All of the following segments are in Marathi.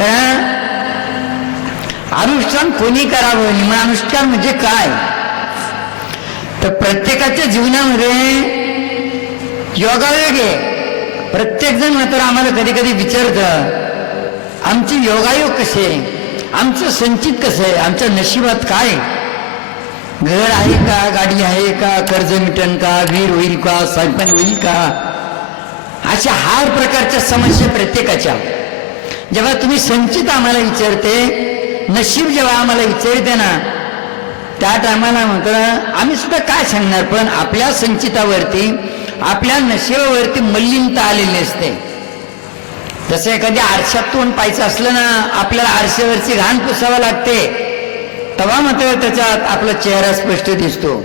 तर अनुष्ठान कोणी करावं? अनुष्ठान म्हणजे काय? तर प्रत्येकाच्या जीवनामध्ये योगायोग. आहे प्रत्येक जण मात्र आम्हाला कधी कधी विचारतं आमचे योगायोग कसे? आमचं संचित कसं आहे? आमच्या नशिबात काय? घर आहे का? गाडी आहे का? कर्ज मिटन का? वीर होईल का? स्वयंपाक होईल का? अशा हार प्रकारच्या समस्या प्रत्येकाच्या. जेव्हा तुम्ही संचित आम्हाला विचारते नशीब जेव्हा आम्हाला विचारते ना त्या टायमाला मात्र आम्ही सुद्धा काय सांगणार? पण आपल्या संचितावरती आपल्या नशिबावरती मल्लिनता आलेली असते. जसं एखाद्या आरशात तोंड पाहायचं असलं ना आपल्याला आरशावरची घाण पुसावं लागते. तेव्हा मात्र त्याच्यात आपला चेहरा स्पष्ट दिसतो.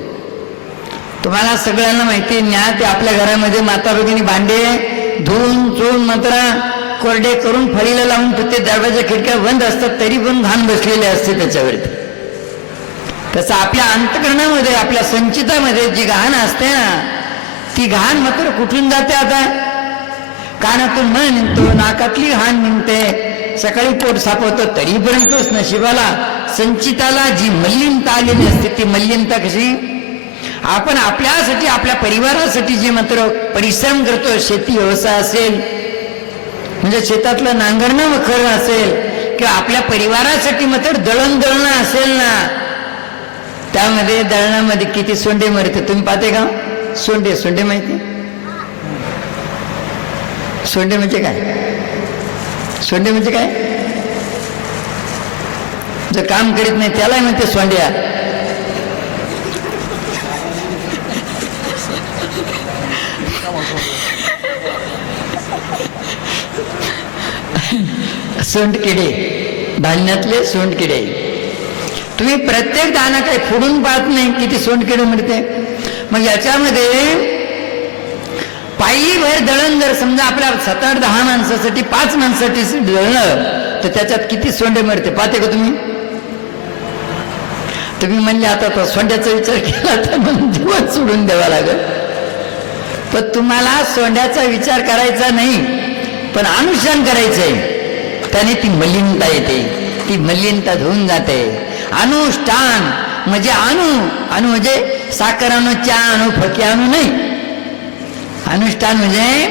तुम्हाला सगळ्यांना माहिती न्या ते आपल्या घरामध्ये माता भगिनी भांडे धुवून चोळून मात्र कोरडे करून फळीला लावून ते दरवाजा खिडक्या बंद असतात तरी पण घाण बसलेले असते त्याच्यावरती तसं आपल्या अंतकरणामध्ये आपल्या संचितामध्ये जी घाण असते ना ती घाण मात्र कुठून जाते आता? कानातून मन निघतो नाकातली घाण निघते. सकाळी पोट सापवतो तरीपर्यंतच नशिबाला संचिताला जी मल्लिनता आलेली असते ती मल्लिनता कशी? आपण आपल्यासाठी आपल्या परिवारासाठी जे मात्र परिश्रम करतो शेती व्यवसाय असेल म्हणजे शेतातलं नांगरणं खरं असेल किंवा आपल्या परिवारासाठी मात्र दळण दळणं असेल ना त्यामध्ये दळणामध्ये किती सोंडे मरते तुम्ही पाहते का? सोंडे सोंडे माहिती? सोंडे म्हणजे काय? सोंडे म्हणजे काय? जर काम करीत नाही त्यालाही म्हणते सोंड्या. सोंडकिडे धान्यातले सोंडकिडे. तुम्ही प्रत्येक दाना काही फोडून पाहत नाही किती सोंडकिडे मिळते मग याच्यामध्ये पायीभर दळण जर समजा आपल्या सात आठ दहा माणसासाठी पाच माणसासाठी दळणं तर त्याच्यात किती सोंडे मिळते पाहते का तुम्ही? तुम्ही म्हणले आता तो सोंड्याचा विचार केला तर मग दिवस सोडून द्यावा लागेल. पण तुम्हाला सोंड्याचा विचार करायचा नाही पण अनुष्ठान करायचंय. त्याने ती मलिनता येते. ती मलिनता धुवून जाते. अनुष्ठान म्हणजे अणु. अणु म्हणजे साखर अणू चा अणू फकी अणू नाही. अनुष्ठान म्हणजे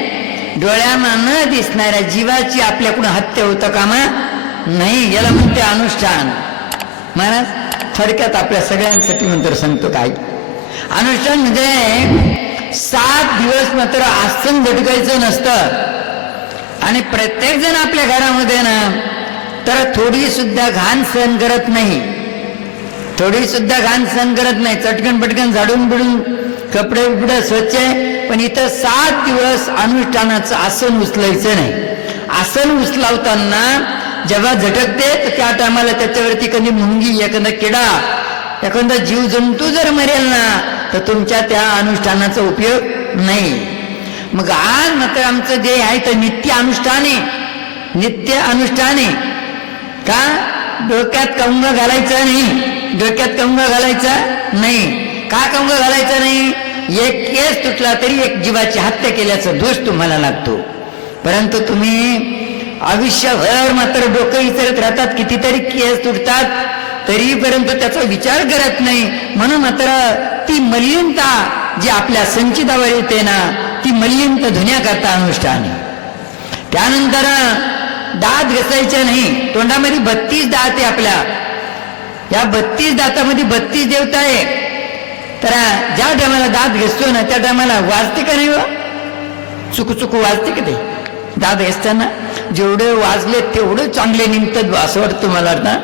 डोळ्यांना न दिसणाऱ्या जीवाची आपल्याकडून हत्या होतं कामा? नाही याला म्हणते अनुष्ठान. महाराज थोडक्यात आपल्या सगळ्यांसाठी नंतर सांगतो काय. अनुष्ठान म्हणजे सात दिवस मात्र आसन झटकायचं नसतं. आणि प्रत्येक जण आपल्या घरामध्ये ना तर थोडी सुद्धा घाण सहन करत नाही. थोडी सुद्धा घाण सहन करत नाही. चटकन पटकन झाडून बिडून कपडे बिपडे स्वच्छ आहे पण इथं सात दिवस अनुष्ठानाचं आसन उचलायचं नाही. आसन उचलावताना जेव्हा झटकते तर त्या टायमाला त्याच्यावरती कधी मुंगी एखादा किडा एखादा जीव जंतू जर मरेल ना तर तुमच्या त्या अनुष्ठानाचा उपयोग नाही. मग आज मात्र आमचं जे आहे तर नित्य अनुष्ठाने नित्य अनुष्ठाने. का? डोक्यात कंग घालायचा नाही. डोक्यात कंग घालायचा नाही. का कंग घालायचा नाही? एक केस तुटला तरी एक जीवाची हत्या केल्याचा दोष तुम्हाला लागतो. परंतु तुम्ही आयुष्यभर मात्र डोकं विचारत राहतात कितीतरी केस तुटतात तरीपर्यंत त्याचा विचार करत नाही. म्हणून मात्र ती मलिनता जी आपल्या संचितावर येते ना ती मल्लिंत धुण्याकरता अनुष्ठान त्यानंतर दात घसायचे नाही. तोंडामध्ये बत्तीस दात आहे आपल्या. या बत्तीस दातामध्ये बत्तीस देवता आहे. तर ज्या टायमाला दात घसतो ना त्या टायमाला वाजते का नाही हो? चुकू चुकू वाजते का ते? दात घसताना जेवढे वाजले तेवढे चांगले निघतात असं वाटतं मला ना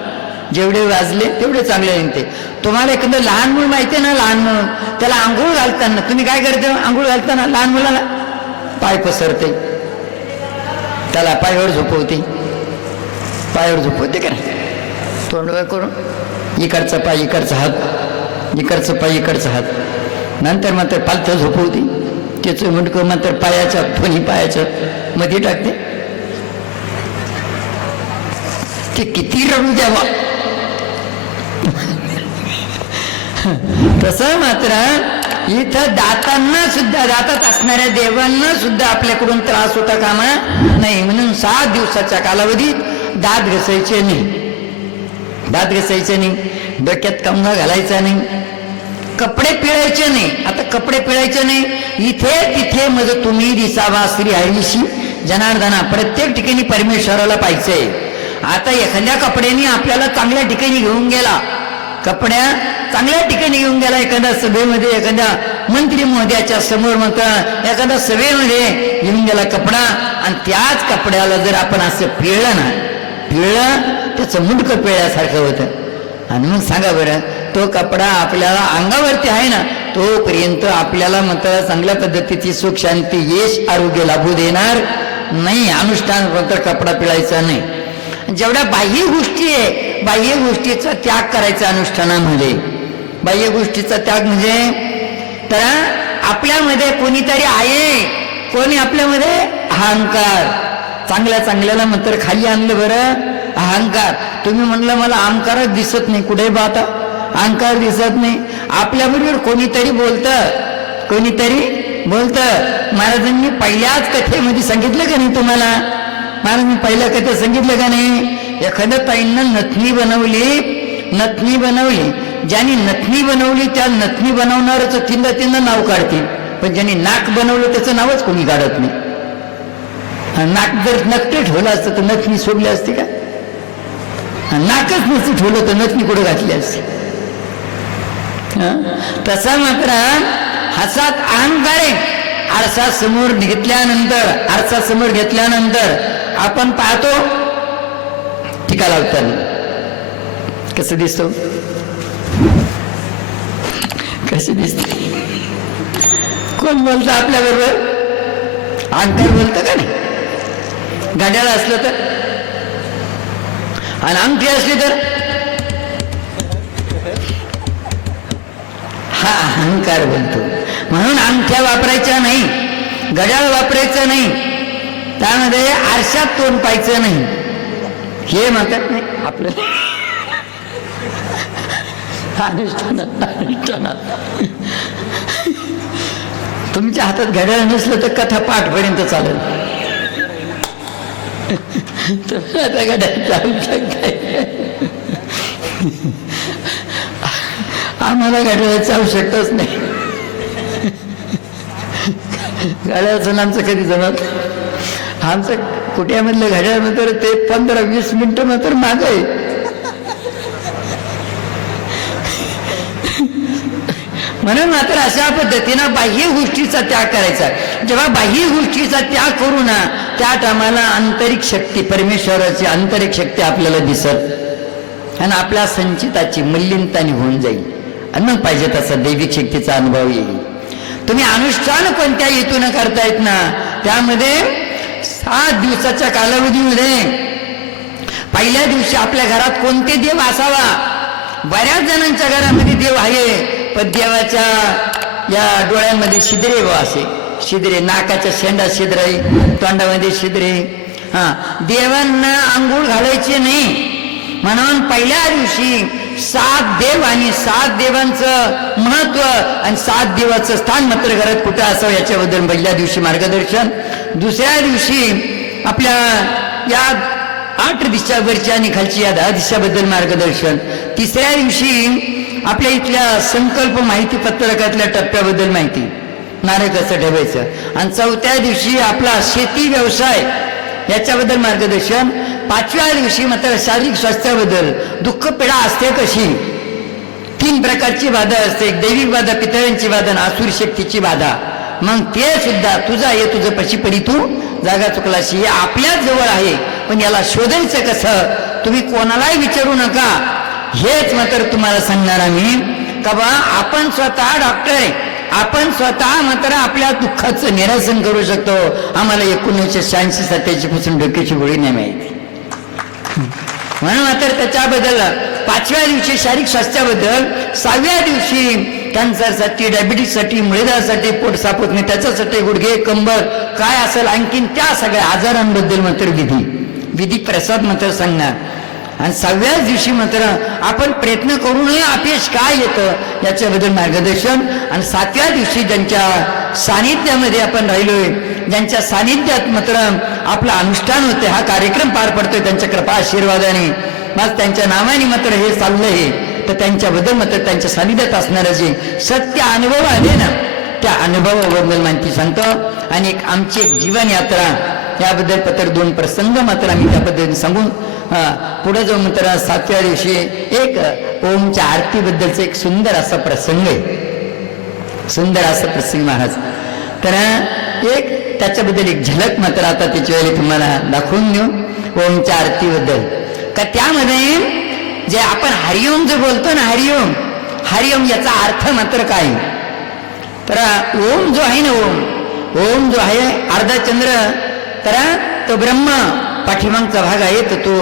जेवढे वाजले तेवढे चांगले निघते तुम्हाला एखादं लहान मूल माहिती आहे ना लहान मूल? त्याला आंघोळ घालताना तुम्ही काय करते? आंघोळ घालताना लहान मुलाला पाय पसरते. त्याला पायावर झोपवते. पायावर झोपवते का तोंडवर करून. इकडचा पाय इकडचा हात. इकडचं पाय इकडचा हात. नंतर मात्र पालथं झोपवते. त्याचं मुंडकं मात्र पायाच्या दोन्ही पायाच्या मध्ये टाकते. ते किती रडू द्यावा. तसं मात्र इथं दातांना सुद्धा दातात असणाऱ्या देवांना सुद्धा आपल्याकडून त्रास होता कामा नाही. म्हणून सात दिवसाच्या कालावधीत दात घसायचे नाही दात घसायचे नाही डोक्यात कमगा घालायचा नाही कपडे पिळायचे नाही आता कपडे पिळायचे नाही इथे तिथे मग तुम्ही दिसावा श्री हरीशी जनार्दना प्रत्येक ठिकाणी परमेश्वराला पाहिजे आता एखाद्या कपड्याने आपल्याला चांगल्या ठिकाणी घेऊन गेला कपड्या चांगल्या ठिकाणी घेऊन गेला. एखाद्या सभेमध्ये एखाद्या मंत्री महोदयाच्या समोर मग एखाद्या सभेमध्ये घेऊन गेला कपडा. आणि त्याच कपड्याला जर आपण असं पिळलं ना पिळलं त्याचं मुंडकं पिळल्यासारखं होतं. आणि मग सांगा बरं तो कपडा आपल्याला अंगावरती आहे ना तोपर्यंत आपल्याला मात्र चांगल्या पद्धतीची सुख शांती यश आरोग्य लाभू देणार नाही. अनुष्ठान फक्त कपडा पिळायचा नाही. जेवढ्या बाह्य गोष्टी आहे बाह्य गोष्टीचा त्याग करायचा अनुष्ठानामध्ये. बाह्य गोष्टीचा त्याग म्हणजे तर आपल्यामध्ये कोणीतरी आहे कोणी आपल्यामध्ये? अहंकार. चांगल्या चांगल्याला म्हणतर खाली आणलं बरं. अहंकार. तुम्ही म्हणलं मला अहंकारच दिसत नाही. कुठे पाहता अहंकार दिसत नाही. आपल्याबरोबर कोणीतरी बोलतं. कोणीतरी बोलतं. महाराजांनी पहिल्याच कथेमध्ये सांगितलं का नाही तुम्हाला? महाराजांनी पहिल्या कथेत सांगितलं का नाही? एखाद्या ताईंना नथनी बनवली नथनी बनवली. ज्यांनी नथनी बनवली त्या नथनी बनवणारच तिंदा तिंदा नाव काढतील. पण ज्यांनी नाक बनवलं त्याचं नावच कोणी काढत नाही. नाक जर नकटे ठेवलं असतं तर नथनी सोडली असते का? नाकच नसतं ठेवलं तर नथनी कुठं घातली असते? तसा मात्र हातात अहंकार आहे आरसा समोर घेतल्यानंतर आरसा समोर घेतल्यानंतर आपण पाहतो टीका लावताना कसं दिसतो कसे दिसते कोण बोलतं आपल्या बरोबर अंतर बोलतं का नाही? गाड्याला असलं तर? आणि अंगठी असली तर? हा अहंकार बोलतो. म्हणून अंगठ्या वापरायच्या नाही घड्याळ वापरायचं नाही. त्यामध्ये आरशात तोंड पाहायचं नाही. हे म्हणतात नाही आपलं अनुष्ठानात अनुष्ठानात तुमच्या हातात घड्याळ नसलं तर कथा पाठपर्यंत चालेल. तुम्ही आता घड्याळ चालू शकताय आम्हाला घड्याळा चालू शकतच नाही. घड्याळाचं आमचं कधी जमत? आमचं कुट्यामधलं घड्याळ नंतर ते पंधरा वीस मिनिटं नंतर माग आहे. म्हणून मात्र अशा पद्धतीनं बाह्य गोष्टीचा त्याग करायचा. जेव्हा बाह्य गोष्टीचा त्याग करू ना त्या टायमाला आंतरिक शक्ती परमेश्वराची आंतरिक शक्ती आपल्याला दिसत. आणि आपल्या संचिताची मल्लिनता होऊन जाईल. आणि मग पाहिजे तसा दैविक शक्तीचा अनुभव येईल. तुम्ही अनुष्ठान कोणत्या हेतून करतायत ना त्यामध्ये सात दिवसाच्या कालावधीमध्ये पहिल्या दिवशी आपल्या घरात कोणते देव असावा? बऱ्याच जणांच्या घरामध्ये देव आहे पण देवाच्या या डोळ्यांमध्ये शिद्रे व असे. शिद्रे नाकाच्या शेंडा शिद्रे तोंडामध्ये शिद्रे हा देवांना आंघोळ घालायचे नाही. म्हणून पहिल्या दिवशी सात देव आणि सात देवांचं महत्त्व आणि सात देवाचं स्थान मात्र घरात कुठं असावं याच्याबद्दल पहिल्या दिवशी मार्गदर्शन. दुसऱ्या दिवशी आपल्या या आठ दिशावरची आणि खालची या दहा दिशाबद्दल मार्गदर्शन. तिसऱ्या दिवशी आपल्या इथल्या संकल्प माहिती पत्रकातल्या टप्प्याबद्दल माहिती. नारळ कसं ठेवायचं? आणि चौथ्या दिवशी आपला शेती व्यवसाय याच्याबद्दल मार्गदर्शन. पाचव्या दिवशी मात्र शारीरिक स्वास्थ्याबद्दल दुःख पीडा असते कशी? तीन प्रकारची बाधा असते. एक दैविक बाधा पितळ्यांची बाधा आसुर शक्तीची बाधा. मग ते सुद्धा तुझा हे तुझं पशी पडी तू. जागा चुकलाशी. हे आपल्याच जवळ आहे पण याला शोधायचं कसं? तुम्ही कोणालाही विचारू नका. हेच मात्र तुम्हाला सांगणार आम्ही. का बा आपण स्वतः डॉक्टर आहे. आपण स्वतः मात्र आपल्या दुःखाचं निरासन करू शकतो. आम्हाला एकोणीसशे शहाऐंशी सत्याऐंशी पासून डोक्याची गोळी नाही माहिती. म्हणून मात्र त्याच्याबद्दल पाचव्या दिवशी शारीरिक स्वास्थ्याबद्दल सहाव्या दिवशी कॅन्सरसाठी डायबिटीससाठी मृदासाठी पोट सापत नाही त्याच्यासाठी गुडघे कंबर काय असेल आणखीन त्या सगळ्या आजारांबद्दल मात्र विधी. विधी प्रसाद मात्र सांगणार. आणि सहाव्याच दिवशी मात्र आपण प्रयत्न करूनही अपयश काय येतं याच्याबद्दल मार्गदर्शन. आणि सातव्या दिवशी ज्यांच्या सानिध्यामध्ये आपण राहिलोय ज्यांच्या सानिध्यात मात्र आपलं अनुष्ठान होते हा कार्यक्रम पार पडतोय त्यांच्या कृपा आशीर्वादाने. मग त्यांच्या नावाने मात्र हे चाललंय. तर त्यांच्याबद्दल मात्र त्यांच्या सानिध्यात असणारं जे सत्य अनुभव आहे ना त्या अनुभवाबद्दल माहिती सांगतो. आणि एक आमची एक जीवन यात्रा याबद्दल पत्र दोन प्रसंग मात्र आम्ही त्या पद्धतीने सांगून पुढे जाऊन मात्र सातव्या दिवशी एक ओमच्या आरतीबद्दलचा एक सुंदर असा प्रसंग आहे. सुंदर असा प्रसंग महाराज. तर एक त्याच्याबद्दल एक झलक मात्र आता त्याच्या वेळी तुम्हाला दाखवून देऊ ओमच्या आरतीबद्दल. का त्यामध्ये जे आपण हरिओम जे बोलतो ना हरिओम हरिओम याचा अर्थ मात्र काय? तर ओम जो आहे ना ओम ओम जो आहे अर्धा चंद्र तर तो ब्रह्म पाठीमागचा भाग आहे तर तो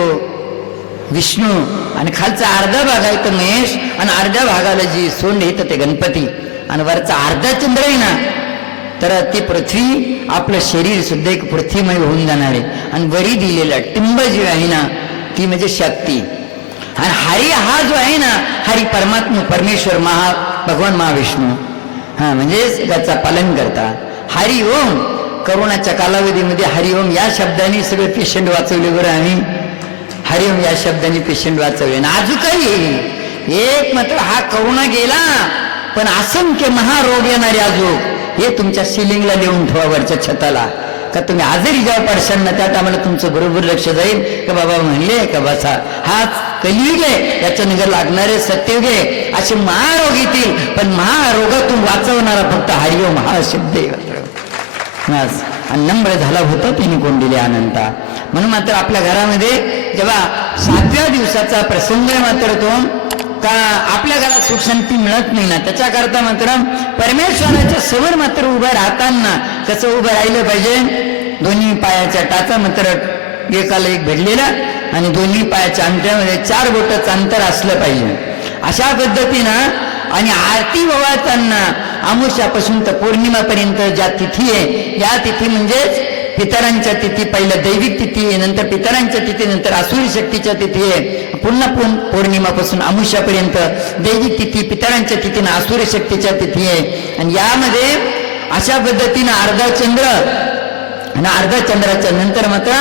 विष्णू आणि खालचा अर्धा भाग आहे तो महेश आणि अर्ध्या भागाला जी सोंड येतं ते गणपती. आणि वरचा अर्धा चंद्र आहे ना तर ती पृथ्वी आपलं शरीर सुद्धा एक पृथ्वीमय होऊन जाणार आहे. आणि वरी दिलेला टिंब जी आहे ना ती म्हणजे शक्ती. आणि हरी हा जो आहे ना हरी परमात्मा परमेश्वर महा भगवान महाविष्णू. हा म्हणजेच याचा पालन करता. हरी ओम करोनाच्या कालावधीमध्ये हरिओम या शब्दाने सगळे पेशंट वाचवले बरं आम्ही. हरिओम या शब्दाने पेशंट वाचवले. आणि अजूनही एक मात्र हा करोना गेला पण असंख्य महारोग येणारे अजून हे तुमच्या सिलिंगला लिहून ठेवा वरच्या छताला. का तुम्ही आजारी जेव्हा पडशाल ना त्या टायमाला तुमचं बरोबर लक्ष जाईल. का बाबा म्हणले का बसा हाच कलियुग आहे. याच्या नगर लागणारे सत्ययुग आहे. असे महारोग येतील पण महारोगातून वाचवणारा फक्त हरिओम हा शब्द आहे मात्र बस. आणि नम्र झाला होता तिने कोण दिले अनंता. म्हणून मात्र आपल्या घरामध्ये जेव्हा सातव्या दिवसाचा प्रसंग आहे मात्र तो का आपल्या घरात सुखशांती मिळत नाही ना त्याच्याकरता मात्र परमेश्वराच्या समोर मात्र उभं राहताना कसं उभं राहिलं पाहिजे? दोन्ही पायाच्या टाचा मात्र एकाला एक भेटलेला आणि दोन्ही पायाच्या अंगठ्यामध्ये चार बोटाचं अंतर असलं पाहिजे. अशा पद्धतीनं आणि आरती ओवाळताना अमुष्यापासून तर पौर्णिमापर्यंत ज्या तिथी आहे या तिथी म्हणजेच पितरांच्या तिथी पहिलं दैविक तिथी आहे नंतर पितरांच्या तिथी नंतर आसुरी शक्तीच्या तिथी आहे. पुन्हा पुन पौर्णिमापासून अमुष्यापर्यंत दैविक तिथी पितरांच्या तिथीनं आसुरी शक्तीच्या तिथी आहे. आणि यामध्ये अशा पद्धतीनं अर्धा चंद्र आणि अर्धा चंद्राच्या नंतर मात्र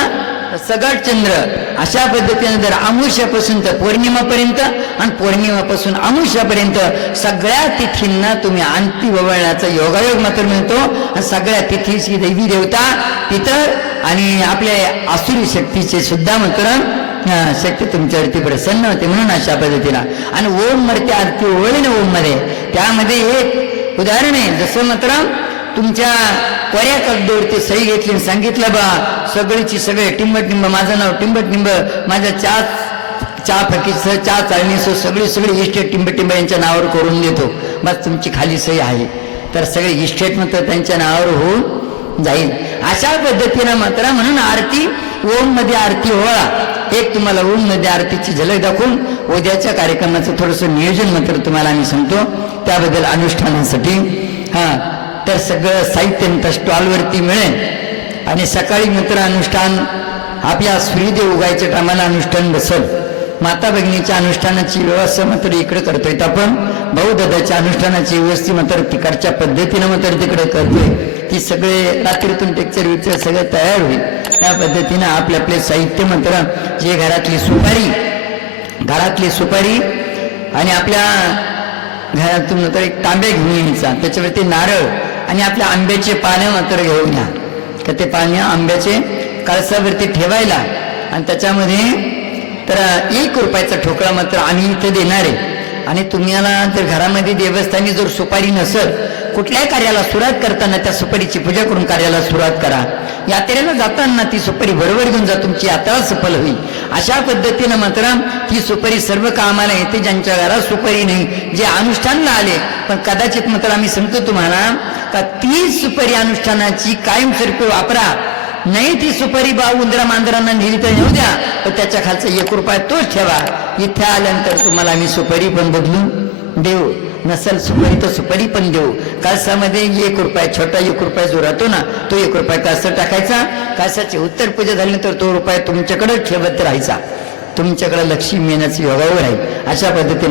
सगट चंद्र अशा पद्धतीने जर अमुष्यापासून तर पौर्णिमापर्यंत आणि पौर्णिमापासून अमुष्यापर्यंत सगळ्या तिथींना तुम्ही अंती वळण्याचा योगायोग मात्र मिळतो. आणि सगळ्या तिथीची दैवी देवता पितर आणि आपल्या आसुरी शक्तीचे सुद्धा मात्र शक्ती तुमच्यावरती प्रसन्न होते म्हणून अशा पद्धतीला. आणि ओम मरते आरती ओळी ना ओममध्ये त्यामध्ये एक उदाहरण आहे. जसं मात्र तुमच्या पर्या कागदीवरती सही घेतली आणि सांगितलं बा सगळीची सगळे टिंबटिंब माझं नाव टिंबटिंब माझ्या चहा चहा फकीसह चहा चालणीस सगळी सगळी इस्टेट टिंबटिंब यांच्या नावावर करून देतो. बस तुमची खाली सही आहे. तर सगळे इस्टेट मात्र त्यांच्या नावावर होऊन जाईल. अशा पद्धतीनं मात्र म्हणून आरती ओममध्ये आरती होळा एक तुम्हाला ओममध्ये आरतीची झलक दाखवून उद्याच्या कार्यक्रमाचं थोडंसं नियोजन मात्र तुम्हाला आम्ही सांगतो. त्याबद्दल अनुष्ठानासाठी. हां. तर सगळं साहित्य स्टॉलवरती मिळेल. आणि सकाळी मित्र अनुष्ठान आपल्या सूर्यदेव उगायच्या टायमाला अनुष्ठान बसल. माता भगिनीच्या अनुष्ठानाची व्यवस्था मात्र इकडे करतोय. तर आपण भाऊ दादाच्या अनुष्ठानाची व्यवस्था मात्र तिकडच्या पद्धतीनं मात्र तिकडे करतोय. ती सगळे रात्रीतून टेक्चर विक्चर सगळं तयार होईल. त्या पद्धतीनं आपले आपले साहित्य मात्र जे घरातली सुपारी घरातली सुपारी आणि आपल्या घरातून तर एक तांब्या घेऊन यायचा. त्याच्यावरती नारळ आणि आपल्या आंब्याचे पानं मात्र घेऊन या. तर ते पाणी आंब्याचे कळसावरती ठेवायला आणि त्याच्यामध्ये तर एक रुपयाचा ठोकळा मात्र आम्ही इथं देणार आहे. आणि तुम्हाला जर घरामध्ये देवस्थानी जर सुपारी नसल कुठल्याही कार्याला सुरुवात करताना त्या सुपारीची पूजा करून कार्याला सुरुवात करा. यात्रेला जाताना ती सुपारी बरोबर घेऊन जा तुमची यात्रा सफल होईल. अशा पद्धतीनं मात्र ती सुपारी सर्व कामाला येते ज्यांच्या घरात सुपारी नाही जे अनुष्ठानला आले. पण कदाचित मात्र आम्ही सांगतो तुम्हाला का ती सुपारी अनुष्ठानाची कायमस्वरूपी वापरा. नाही ती सुपारी बा उंदरा मांजरांना नेली तर नेऊ द्या पण त्याच्या खालचा एक रुपया तोच ठेवा. इथे आल्यानंतर तुम्हाला आम्ही सुपारी पण बदलून देऊ नसल सुपारी तर सुपारी पण देऊ. कासामध्ये एक रुपया छोटा एक रुपया जो राहतो ना तो एक रुपया कासा टाकायचा. कासाची उत्तर पूजा झाल्यानंतर तो रुपया तुमच्याकडे ठेवत राहायचा. तुमच्याकडे लक्ष्मी येण्याचं योगावर आहे. अशा पद्धतीने